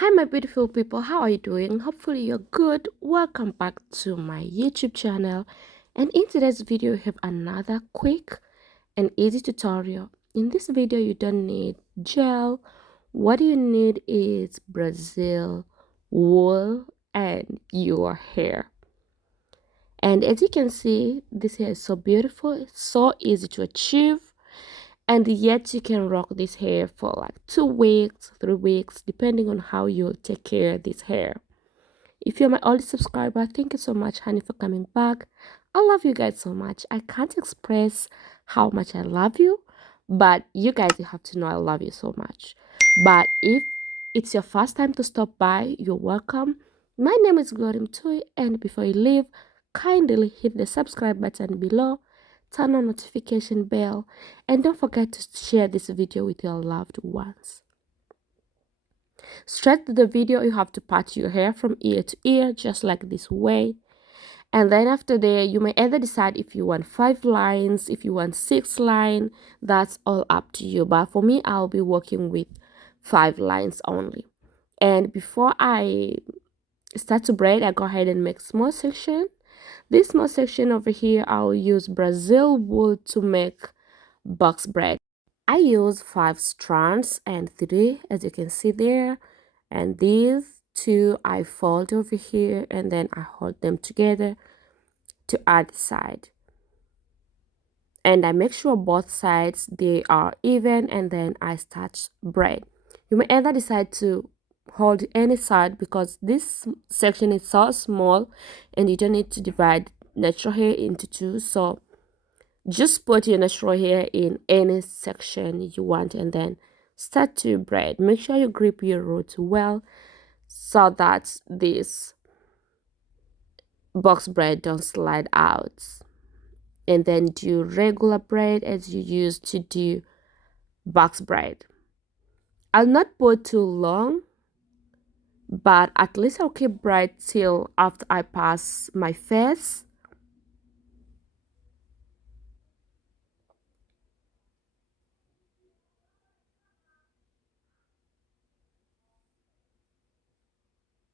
Hi, my beautiful people. How are you doing? Hopefully, you're good. Welcome back to my YouTube channel. And in today's video, we have another quick and easy tutorial. In this video, you don't need gel. What you need is Brazil wool and your hair. And as you can see, this hair is so beautiful. It's so easy to achieve. And yet you can rock this hair for like 2 weeks, 3 weeks, depending on how you take care of this hair. If you're my oldest subscriber, thank you so much, honey, for coming back. I love you guys so much. I can't express how much I love you, but you guys, you have to know I love you so much. But if it's your first time to stop by, you're welcome. My name is Glory Mtui, and before you leave, kindly hit the subscribe button below, turn on notification bell, and don't forget to share this video with your loved ones. Straight to the video, you have to part your hair from ear to ear, just like this way. And then after there, you may either decide if you want 5 lines, if you want 6 lines. That's all up to you. But for me, I'll be working with 5 lines only. And before I start to braid, I go ahead and make small section. This small section over here, I'll use Brazil wool to make box braid. I use 5 strands and 3, as you can see there, and these 2 I fold over here and then I hold them together to either side, and I make sure both sides they are even, and then I start braid. You may either decide to hold any side because this section is so small and you don't need to divide natural hair into 2, so just put your natural hair in any section you want and then start to braid. Make sure you grip your roots well so that this box braid don't slide out. And then do regular braid as you used to do box braid. I'll not put too long, but at least I'll keep braid till after I pass my face.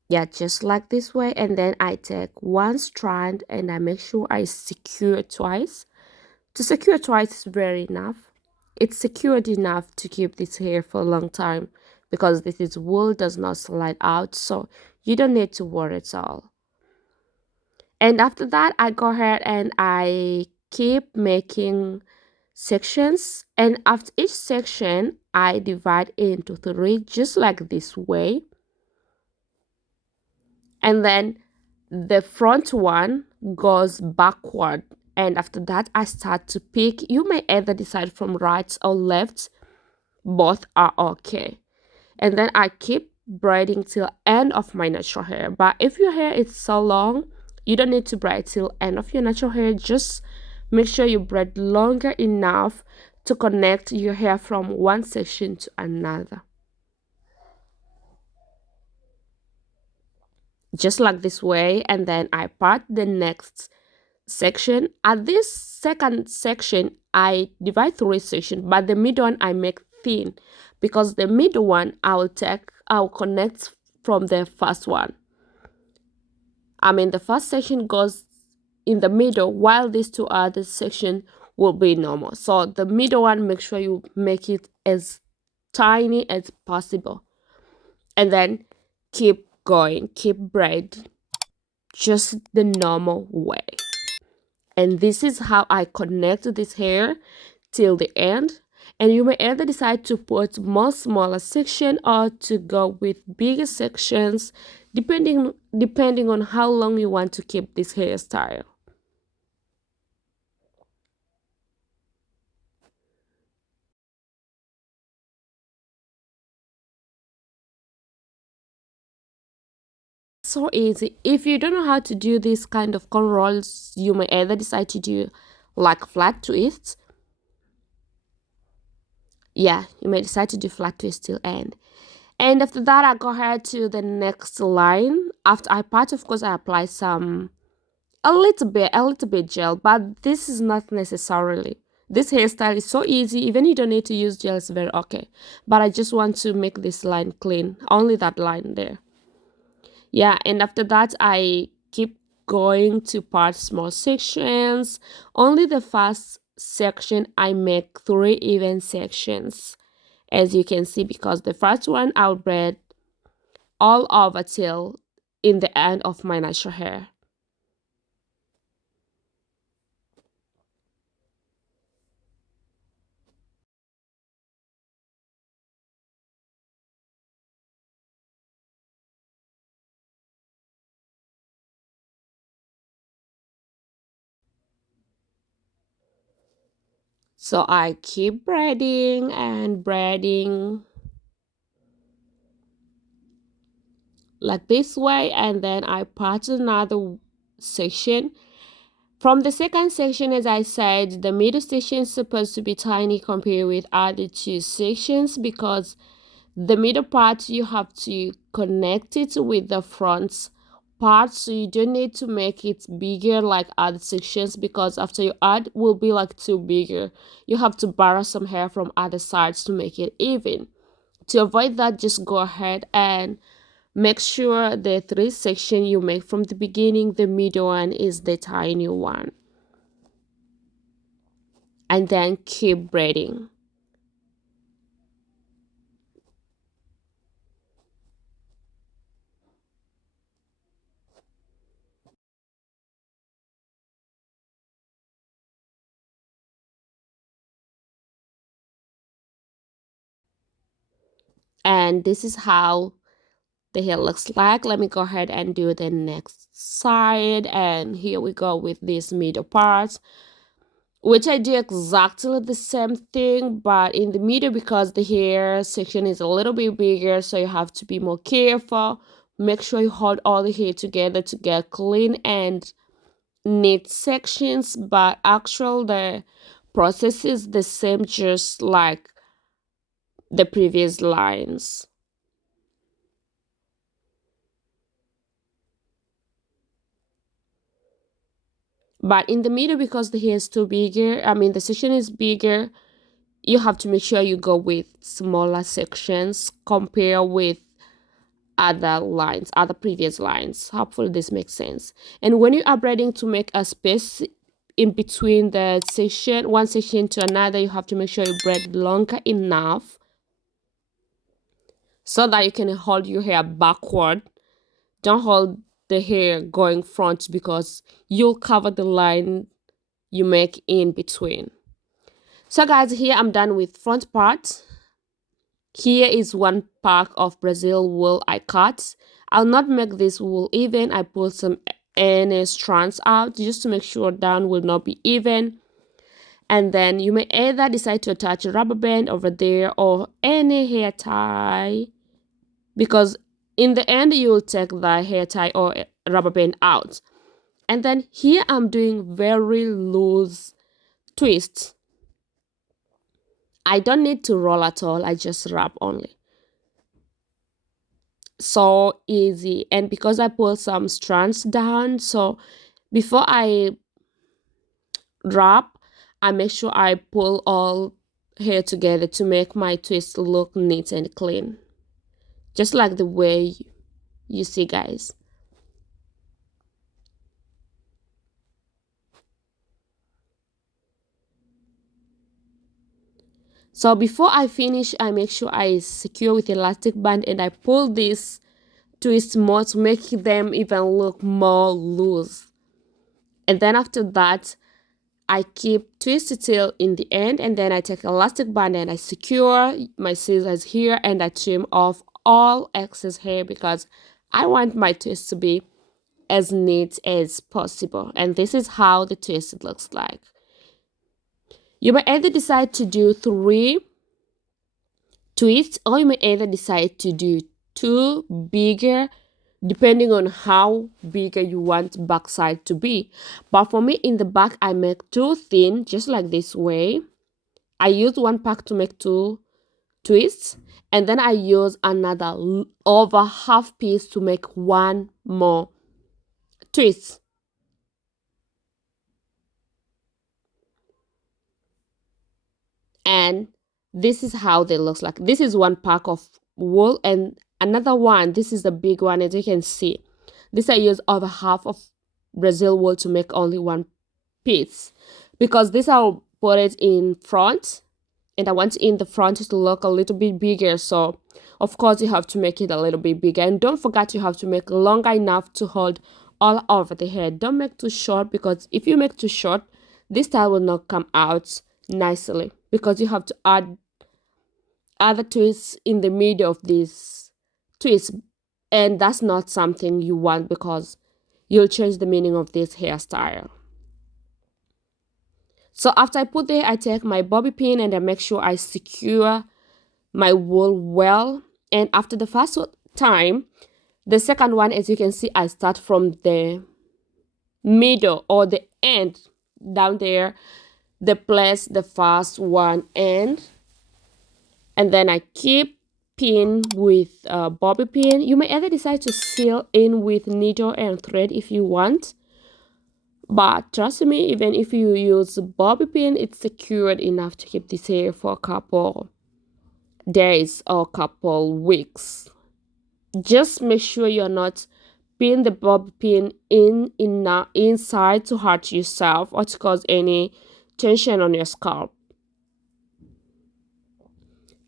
Yeah, just like this way, and then I take 1 strand and I make sure I secure twice. To secure twice is very enough. It's secured enough to keep this hair for a long time because this is wool, does not slide out, so you don't need to worry at all. And after that, I go ahead and I keep making sections, and after each section I divide into 3, just like this way. And then the front one goes backward, and after that I start to pick. You may either decide from right or left, both are okay. And then I keep braiding till end of my natural hair. But if your hair is so long, you don't need to braid till end of your natural hair. Just make sure you braid longer enough to connect your hair from one section to another, just like this way. And then I part the next section. At this second section, I divide 3 sections, but the middle one I make thin because the middle one I'll connect from the first one. I mean, the first section goes in the middle while these 2 other section will be normal. So the middle one, make sure you make it as tiny as possible, and then keep going, keep braid just the normal way. And this is how I connect this hair till the end. And you may either decide to put more smaller section or to go with bigger sections, depending on how long you want to keep this hairstyle. So easy. If you don't know how to do this kind of cornrows, you may either decide to do like flat twists. Yeah, you may decide to do flat twist till end. And after that, I go ahead to the next line. After I part, of course, I apply a little bit gel, but this is not necessarily This hairstyle is so easy, even you don't need to use gel, it's very okay. But I just want to make this line clean, only that line there. Yeah, and after that I keep going to part small sections. Only the first section I make 3 even sections, as you can see, because the first one I'll braid all over till in the end of my natural hair. So I keep braiding and braiding like this way, and then I part another section. From the second section, as I said, the middle section is supposed to be tiny compared with other 2 sections, because the middle part you have to connect it with the front part, so you don't need to make it bigger like other sections, because after you add will be like too bigger. You have to borrow some hair from other sides to make it even. To avoid that, just go ahead and make sure the 3 section you make from the beginning, the middle one is the tiny one, and then keep braiding. And this is how the hair looks like. Let me go ahead and do the next side, and here we go with this middle part, which I do exactly the same thing, but in the middle, because the hair section is a little bit bigger, so you have to be more careful. Make sure you hold all the hair together to get clean and neat sections, but actually the process is the same, just like the previous lines. But in the middle, because the hair is too bigger, I mean the section is bigger, you have to make sure you go with smaller sections compare with other lines, other previous lines. Hopefully this makes sense. And when you are braiding, to make a space in between the section, one section to another, you have to make sure you braid longer enough so that you can hold your hair backward. Don't hold the hair going front, because you'll cover the line you make in between. So guys, here I'm done with front part. Here is one pack of Brazil wool I cut. I'll not make this wool even. I pull some any strands out just to make sure down will not be even. And then you may either decide to attach a rubber band over there or any hair tie, because in the end you'll take the hair tie or rubber band out. And then here I'm doing very loose twists. I don't need to roll at all, I just wrap only. So easy. And because I pull some strands down, so before I wrap, I make sure I pull all hair together to make my twist look neat and clean, just like the way you see, guys. So before I finish, I make sure I secure with elastic band, and I pull this twist more to make them even look more loose. And then after that, I keep twisted till in the end, and then I take elastic band and I secure my scissors here, and I trim off all excess hair, because I want my twist to be as neat as possible. And this is how the twist looks like. You may either decide to do 3 twists, or you may either decide to do 2 bigger, depending on how bigger you want backside to be. But for me, in the back, I make 2 thin, just like this way. I use one pack to make 2 twists, and then I use another over half piece to make 1 more twist. And this is how they look like. This is one pack of wool, and another one, this is the big one. As you can see, this I use over half of Brazil wool to make only one piece, because this I'll put it in front, and I want in the front to look a little bit bigger. So of course you have to make it a little bit bigger, and don't forget you have to make longer enough to hold all over the head. Don't make too short, because if you make too short, this style will not come out nicely, because you have to add other twists in the middle of this twist, and that's not something you want, because you'll change the meaning of this hairstyle. So after I put there, I take my bobby pin and I make sure I secure my wool well. And after the first time, the second one, as you can see, I start from the middle or the end down there, the place the first one end, and then I keep pin with bobby pin. You may either decide to seal in with needle and thread if you want, but trust me, even if you use bobby pin, it's secured enough to keep this hair for a couple days or couple weeks. Just make sure you're not pin the bobby pin inside to hurt yourself or to cause any tension on your scalp.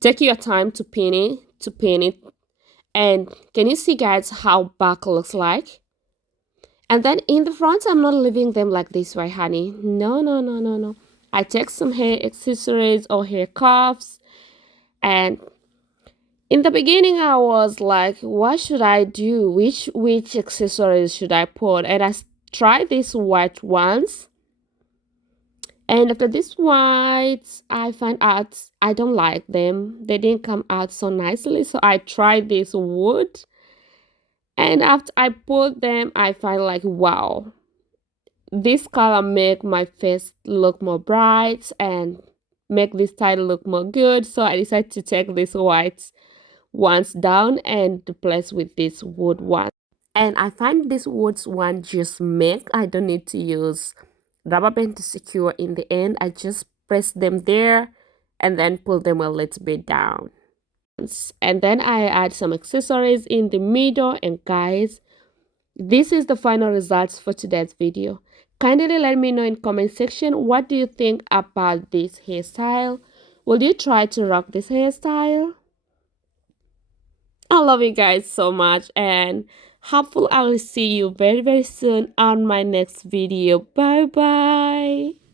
Take your time to pin it. And can you see, guys, how back looks like? And then in the front, I'm not leaving them like this, right, honey? No, no, no, no, no. I take some hair accessories or hair cuffs. And in the beginning, I was like, what should I do? Which accessories should I put? And I tried these white ones. And after these whites, I find out I don't like them. They didn't come out so nicely. So I tried this wood. And after I put them, I find like, wow, this color make my face look more bright and make this style look more good. So I decided to take these white ones down and replace with this wood one. And I find this wood one just make, I don't need to use rubber band to secure in the end. I just press them there and then pull them a little bit down. And then I add some accessories in the middle. And guys, this is the final results for today's video. Kindly let me know in comment section, what do you think about this hairstyle? Will you try to rock this hairstyle? I love you guys so much, and hopefully I will see you very soon on my next video. Bye bye.